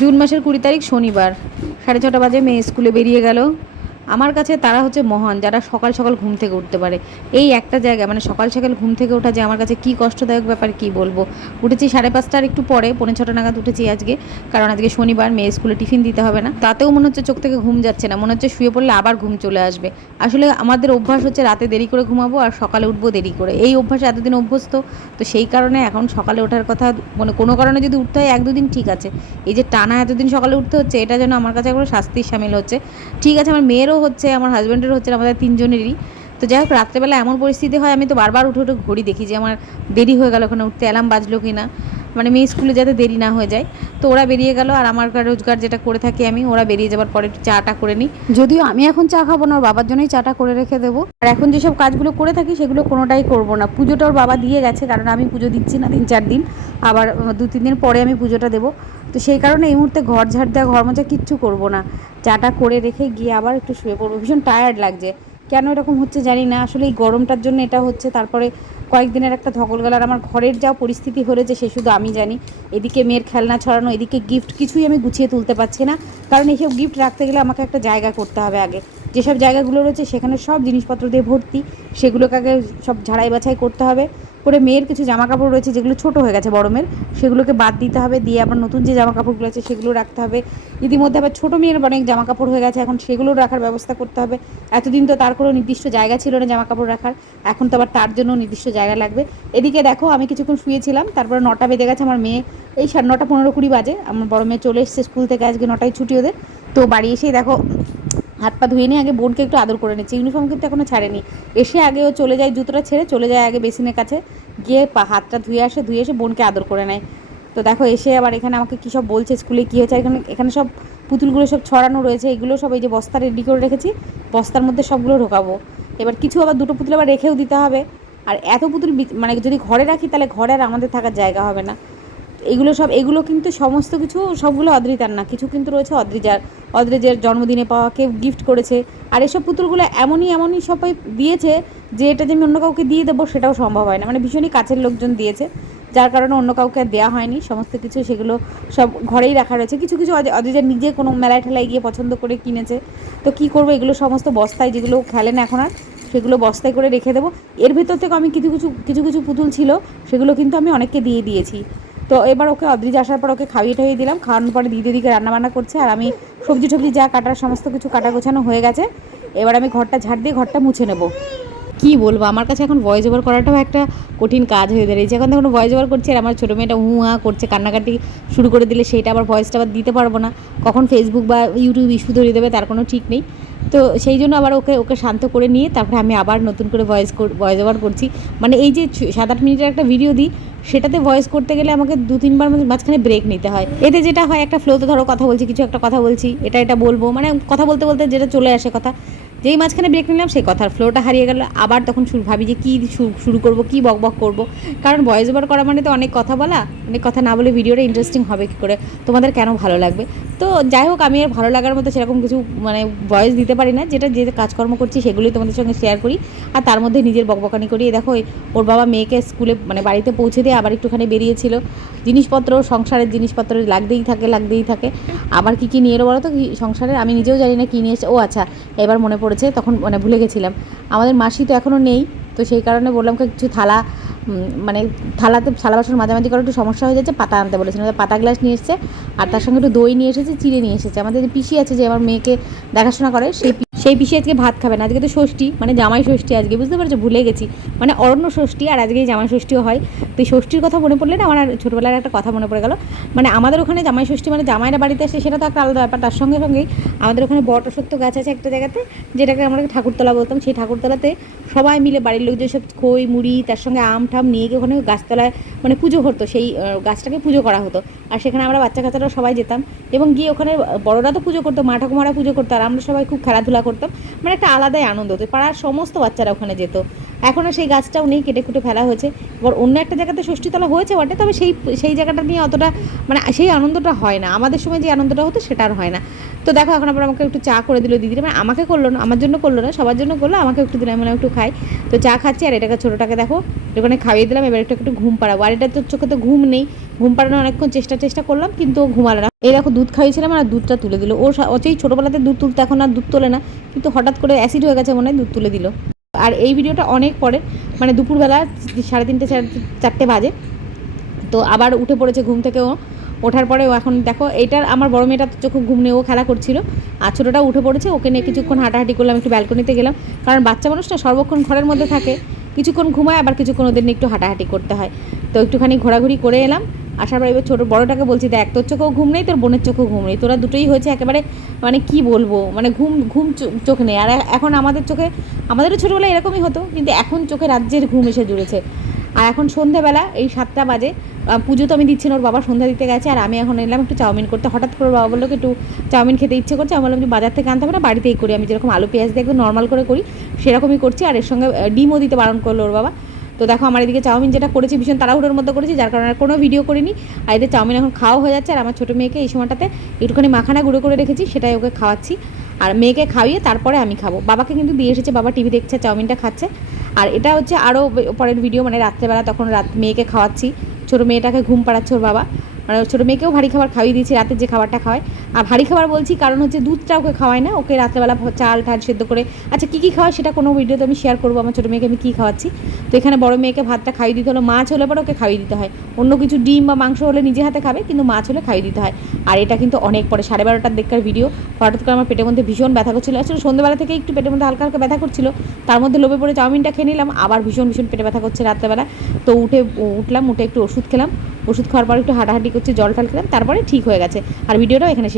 June মাসের 20 তারিখ শনিবার 6:30 বাজে মেয়ে স্কুলে বেরিয়ে গেল। আমার কাছে তারা হচ্ছে মহান, যারা সকাল সকাল ঘুম থেকে উঠতে পারে। এই একটা জায়গা মানে সকাল সকাল ঘুম থেকে ওঠা যে আমার কাছে কী কষ্টদায়ক ব্যাপার কি বলবো। উঠেছি 5:30টার একটু পরে, 5:45 নাগাদ উঠেছি আজকে, কারণ আজকে শনিবার, মেয়ে স্কুলে টিফিন দিতে হবে না। তাতেও মনে হচ্ছে চোখ থেকে ঘুম যাচ্ছে না, মনে হচ্ছে শুয়ে পড়লে আবার ঘুম চলে আসবে। আসলে আমাদের অভ্যাস হচ্ছে রাতে দেরি করে ঘুমাবো আর সকালে উঠবো দেরি করে, এই অভ্যাসে এতদিন অভ্যস্ত। তো সেই কারণে এখন সকালে ওঠার কথা, মানে কোনো কারণে যদি উঠতে হয় 1-2 দিন ঠিক আছে, এই যে টানা এতদিন সকালে উঠতে হচ্ছে, এটা যেন আমার কাছে একবার শাস্তির শামিল হচ্ছে। ঠিক আছে, আমার মেয়েরও হচ্ছে, আমার হাজব্যান্ডেরও হচ্ছে, আমাদের তিনজনেরই। তো যাই হোক, রাত্রেবেলা এমন পরিস্থিতি হয়, আমি তো বারবার উঠে উঠে ঘড়ি দেখি যে আমার দেরি হয়ে গেল, ওখানে উঠতে অ্যালার্ম বাজলো কি না, মানে মেয়ে স্কুলে যাতে দেরি না হয়ে যায়। তো ওরা বেরিয়ে গেল, আর আমার রোজগার যেটা করে থাকি আমি, ওরা বেরিয়ে যাবার পরে একটু চাটা করে নিই। যদিও আমি এখন চা খাবো না, ওর বাবার জন্যই চাটা করে রেখে দেবো। আর এখন যেসব কাজগুলো করে থাকি সেগুলো কোনোটাই করবো না। পুজোটা ওর বাবা দিয়ে গেছে, কারণ আমি পুজো দিচ্ছি না 3-4 দিন, আবার 2-3 দিন পরে আমি পুজোটা দেবো। তো সেই কারণে এই মুহূর্তে ঘর ঝাড় দেওয়া, ঘর মোছা কিচ্ছু করবো না। চাটা করে রেখে গিয়ে আবার একটু শুয়ে পড়বো। ভীষণ টায়ার্ড লাগছে, কেন এরকম হচ্ছে জানি না, আসলে এই গরমটার জন্য এটা হচ্ছে। তারপরে কয়েকদিনের একটা ধকল গেল, আর আমার ঘরের যা পরিস্থিতি হয়েছে সে শুধু আমি জানি। এদিকে মেয়ের খেলনা ছড়ানো, এদিকে গিফট, কিছুই আমি গুছিয়ে তুলতে পারছি না, কারণ এইসব গিফট রাখতে গেলে আমাকে একটা জায়গা করতে হবে আগে। যেসব জায়গাগুলো রয়েছে সেখানে সব জিনিসপত্র দিয়ে ভর্তি, সেগুলোকে আগে সব ঝাড়াই বাছাই করতে হবে। করে মেয়ের কিছু জামা কাপড় রয়েছে যেগুলো ছোটো হয়ে গেছে বড় মেয়ের, সেগুলোকে বাদ দিতে হবে, দিয়ে আবার নতুন যে জামা কাপড়গুলো আছে সেগুলো রাখতে হবে। ইতিমধ্যে আবার ছোটো মেয়ের অনেক জামা কাপড় হয়ে গেছে, এখন সেগুলো রাখার ব্যবস্থা করতে হবে। এতদিন তো তার কোনো নির্দিষ্ট জায়গা ছিল না জামা কাপড় রাখার, এখন তো আবার তার জন্য নির্দিষ্ট জায়গা লাগবে। এদিকে দেখো, আমি কিছুক্ষণ শুয়েছিলাম, তারপরে 9টা বেজে গেছে, আমার মেয়ে এই 9:30, 15-20 বাজে আমার বড় মেয়ে চলে এসেছে স্কুল থেকে, আজকে 9টায় ছুটি ওদের। তো বাড়ি এসেই দেখো হাত পা ধুয়ে নিয়ে আগে বোনকে একটু আদর করে নিচ্ছে, ইউনিফর্ম কিন্তু এখনও ছাড়েনি। এসে আগে ও চলে যায়, জুতোটা ছেড়ে চলে যায় আগে বেসিনের কাছে, গিয়ে হাতটা ধুয়ে এসে বোনকে আদর করে নেয়। তো দেখো এসে আবার এখানে আমাকে কী সব বলছে, স্কুলে কী হয়েছে। এখানে এখানে সব পুতুলগুলো সব ছড়ানো রয়েছে, এগুলো সব এই যে বস্তা রেডি করে রেখেছি, বস্তার মধ্যে সবগুলো ঢোকাবো। এবার কিছু আবার 2টো পুতুল আবার রেখেও দিতে হবে। আর এত পুতুল মানে যদি ঘরে রাখি তাহলে ঘরে আর আমাদের থাকার জায়গা হবে না। এগুলো কিন্তু সমস্ত কিছু, সবগুলো অদ্রিতার না, কিছু কিন্তু রয়েছে অদ্রিজের জন্মদিনে পাওয়া, কেউ গিফট করেছে। আর এসব পুতুলগুলো এমনই সবাই দিয়েছে যে এটা যে আমি অন্য কাউকে দিয়ে দেবো সেটাও সম্ভব হয় না, মানে ভীষণই কাছের লোকজন দিয়েছে, যার কারণে অন্য কাউকে আর দেওয়া হয়নি। সমস্ত কিছু সেগুলো সব ঘরেই রাখা রয়েছে। কিছু কিছু অদ্রিজা নিজে কোনো মেলায় ঠেলায় গিয়ে পছন্দ করে কিনেছে। তো কী করবো, এগুলো সমস্ত বস্তায়, যেগুলো খেলে না এখন আর, সেগুলো বস্তায় করে রেখে দেবো। এর ভেতর থেকে আমি কিছু পুতুল ছিল, সেগুলো কিন্তু আমি অনেককে দিয়ে দিয়েছি। তো এবার ওকে অদ্রিজ আসার পর ওকে খাইয়ে দিলাম, খাওয়ানোর পরে দিদিকে রান্নাবান্না করছে, আর আমি সবজি টবজি যা কাটার সমস্ত কিছু কাটা গোছানো হয়ে গেছে। এবার আমি ঘরটা ঝাড় দিয়ে ঘরটা মুছে নেব। কী বলবো, আমার কাছে এখন ভয়েস ওভার করাটাও একটা কঠিন কাজ হয়ে দাঁড়িয়েছে। এখন তখন ভয়েস ওভার করছি, আর আমার ছোটো মেয়েটা হা করছে, কান্নাকাটি শুরু করে দিলে সেইটা আবার ভয়েসটা আবার দিতে পারবো না, কখন ফেসবুক বা ইউটিউব ইস্যু ধরিয়ে দেবে তার কোনো ঠিক নেই। তো সেই জন্য আবার ওকে শান্ত করে নিয়ে তারপরে আমি আবার নতুন করে ভয়েস ওভার করছি। মানে এই যে 7-8 মিনিটের একটা ভিডিও দিই, সেটাতে ভয়েস করতে গেলে আমাকে 2-3 বার মাঝখানে ব্রেক নিতে হয়। এতে যেটা হয়, একটা ফ্লোতে ধরো কথা বলছি, কিছু একটা কথা বলছি, এটা বলবো, মানে কথা বলতে বলতে যেটা চলে আসে কথা, যেই মাঝখানে ব্রেক নিলাম সেই কথার ফ্লোটা হারিয়ে গেল। আবার তখন ভাবি যে কী শুরু করবো, কী বক করবো, কারণ ভয়েস ওভার করা মানে তো অনেক কথা বলা, অনেক কথা না বলে ভিডিওটা ইন্টারেস্টিং হবে কী করে, তোমাদের কেন ভালো লাগবে। তো যাই হোক, আমি আর ভালো লাগার মতো সেরকম কিছু মানে ভয়েস দিতে পারি না, যেটা যে কাজকর্ম করছি সেগুলোই তোমাদের সঙ্গে শেয়ার করি, আর তার মধ্যে নিজের বকবকানি করি। দেখো ওর বাবা মেয়েকে স্কুলে মানে বাড়িতে পৌঁছে দিয়ে আবার একটুখানি বেরিয়েছিল, জিনিসপত্র, সংসারের জিনিসপত্র লাগতেই থাকে। আবার কী নিয়ে এলো বলো তো, সংসারের আমি নিজেও জানি না কী নিয়ে এসে। ও আচ্ছা, এবার মনে পড়েছে, তখন মানে ভুলে গেছিলাম। আমাদের মাসি তো এখনও নেই, তো সেই কারণে বললাম কিছু থালা, মানে থালা বাসন মাঝামাঝি করার একটু সমস্যা হয়ে যাচ্ছে, পাতা আনতে বলেছিলাম, পাতা গ্লাস নিয়ে এসেছে, আর তার সঙ্গে একটু দই নিয়ে এসেছে, চিড়ে নিয়ে এসেছে। আমাদের যে পিসি আছে, যে আমার মেয়েকে দেখাশোনা করে, সেই পিসি আজকে ভাত খাবে না, আজকে তো ষষ্ঠী, মানে জামাই ষষ্ঠী আজকে, বুঝতে পারছো, ভুলে গেছি, মানে অরণ্য ষষ্ঠী, আর আজকে জামাই ষষ্ঠীও হয়। তো এই ষষ্ঠীর কথা মনে পড়লে না আমার ছোটোবেলার একটা কথা মনে পড়ে গেল। মানে আমাদের ওখানে জামাই ষষ্ঠী মানে জামাইরা বাড়িতে আসে, সেটা তো একটা আলাদা ব্যাপার। তার সঙ্গেই আমাদের ওখানে বট অশ্বত্থ গাছ আছে একটা জায়গাতে, যেটাকে আমরা ঠাকুরতলা বলতাম। সেই ঠাকুরতলাতে সবাই মিলে বাড়ির লোকজন সব খই মুড়ি তার সঙ্গে আম ঠাম নিয়ে গিয়ে ওখানে গাছতলায় মানে পুজো হতো, সেই গাছটাকে পুজো করা হতো। আর সেখানে আমরা বাচ্চা কাচ্চারা সবাই যেতাম, এবং গিয়ে ওখানে বড়রা তো পুজো করতো, মা ঠাকুমারা পুজো করতো, আর আমরা সবাই খুব খেলাধুলা করতাম, মানে একটা আলাদাই আনন্দ হতো। পাড়ার সমস্ত বাচ্চারা ওখানে যেত। এখন আর সেই গাছটাও নেই, কেটে কুটে ফেলা হয়েছে। এবার অন্য একটা জায়গাতে ষষ্ঠীতলা হয়েছে বটে, তবে সেই জায়গাটা নিয়ে অতটা মানে সেই আনন্দটা হয় না, আমাদের সময় যে আনন্দটা হতো সেটা আর হয় না। তো দেখো এখন আবার আমাকে একটু চা করে দিল দিদিরা, মানে আমাকে করলো না, আমার জন্য করলো না, সবার জন্য করলো, আমাকে একটু দিলাম, মানে একটু খাই। তো চা খাচ্ছি আর এটাকে ছোটোটাকে দেখো ওখানে খাইয়ে দিলাম। এবার একটু ঘুম পাড়াবো, আর এটা তো চোখে তো ঘুম নেই, ঘুম পাড়ানোর অনেকক্ষণ চেষ্টা করলাম কিন্তু ও ঘুমালো না। এই দেখো দুধ খাইয়েছিলাম আর দুধটা তুলে দিল। ও সেই ছোটোবেলাতে দুধ তুলতে, এখন আর দুধ তোলে না, কিন্তু হঠাৎ করে অ্যাসিড হয়ে গেছে মনে হয়, দুধ তুলে দিল। আর এই ভিডিওটা অনেক পরে, মানে দুপুরবেলা 3:30 4টে বাজে। তো আবার উঠে পড়েছে ঘুম থেকে। ও ওঠার পরে ও এখন দেখো এইটার আমার বড় মেয়েটা চোখে ঘুম নিয়ে ও খেলা করছিল, আর ছোটোটা উঠে পড়েছে, ওকে নিয়ে কিছুক্ষণ হাঁটাহাঁটি করলাম, একটু ব্যালকনিতে গেলাম, কারণ বাচ্চা মানুষ না সর্বক্ষণ ঘরের মধ্যে থাকে, কিছুক্ষণ ঘুমায় আবার কিছুক্ষণ ওদের নিয়ে একটু হাঁটাহাঁটি করতে হয়। তো একটুখানি ঘোরাঘুরি করে এলাম। আসার পর এবার ছোটো বড়োটাকে বলছি, দেখ তোর চোখেও ঘুম নেই, তোর বোনের চোখেও ঘুম নেই, তোরা দুটোই হয়েছে একেবারে, মানে কি বলবো, মানে ঘুম চোখ নেই। আর এখন আমাদের চোখে, আমাদেরও ছোটোবেলায় এরকমই হতো, কিন্তু এখন চোখে রাজ্যের ঘুম এসে জুড়েছে। আর এখন সন্ধ্যাবেলা এই 7টা বাজে, পুজো তো আমি দিচ্ছি না, ওর বাবা সন্ধ্যা দিতে গেছে, আর আমি এখন এলাম একটু চাউমিন করতে। হঠাৎ করে বাবা বললো একটু চাউমিন খেতে ইচ্ছে করছে, আমি বললাম যে বাজার থেকে আনতে হবে না, বাড়িতেই করি, আমি যেরকম আলু পেঁয়াজ দিয়ে একদম নর্মাল করে করি সেরকমই করছি, আর এর সঙ্গে ডিমও দিতে বারণ করলো ওর বাবা। তো দেখো আমার এদিকে চাউমিন যেটা করেছি ভীষণ তাড়াহুড়োর মধ্যে করেছি, যার কারণে আর কোনো ভিডিও করিনি। আর এদের চাউমিন এখন খাওয়া হয়ে যাচ্ছে, আর আমার ছোটো মেয়েকে এই সময়টাতে একটুখানি মাখানা গুঁড়ো করে রেখেছি, সেটাই ওকে খাওয়াচ্ছি, আর মেয়েকে খাইয়ে তারপরে আমি খাবো। বাবাকে কিন্তু দিয়ে এসেছে, বাবা টিভি দেখছে, চাউমিনটা খাচ্ছে। আর এটা হচ্ছে আরও পরের ভিডিও, মানে রাত্রেবেলা তখন মেয়েকে খাওয়াচ্ছি, ছোটো মেয়েটাকে ঘুম পাড়াচ্ছে ওর বাবা, মানে ছোটো মেয়েকেও ভারী খাবার খাইয়ে দিয়েছি, রাতের যে খাবারটা খাওয়ায়। আর ভারী খাবার বলছি কারণ হচ্ছে দুধটা ওকে খাওয়ায় না, ওকে রাত্রেবেলা চাল টাল সেদ্ধ করে, আচ্ছা কী খাওয়ায় সেটা কোনো ভিডিওতে আমি শেয়ার করবো, আমার ছোটো মেয়েকে আমি কী খাওয়াচ্ছি। তো এখানে বড় মেয়েকে ভাতটা খাইয়ে দিতে হলো, মাছ হলে পরে ওকে খাইয়ে দিতে হয়, অন্য কিছু ডিম বা মাংস হলে নিজে হাতে খাবে, কিন্তু মাছ হলে খাইয়ে দিতে হয়। আর এটা কিন্তু অনেক পরে 12:30টার দিককার ভিডিও। হঠাৎ করে আমার পেটের মধ্যে ভীষণ ব্যথা করছিল, আসলে সন্ধ্যেবেলা থেকে একটু পেটের মধ্যে হালকা হালকা ব্যথা করছিল, তার মধ্যে লোভে পড়ে চাউমিনটা খেয়ে নিলাম, আবার ভীষণ পেটে ব্যথা করছে রাত্রেবেলা। তো উঠে একটু ওষুধ খেলাম, ওষুধ খাওয়ার পর একটু হাঁটাহাঁটি করছি, জল টল খেলাম, তারপরে ঠিক হয়ে গেছে। আর ভিডিওটাও এখানে শেষ।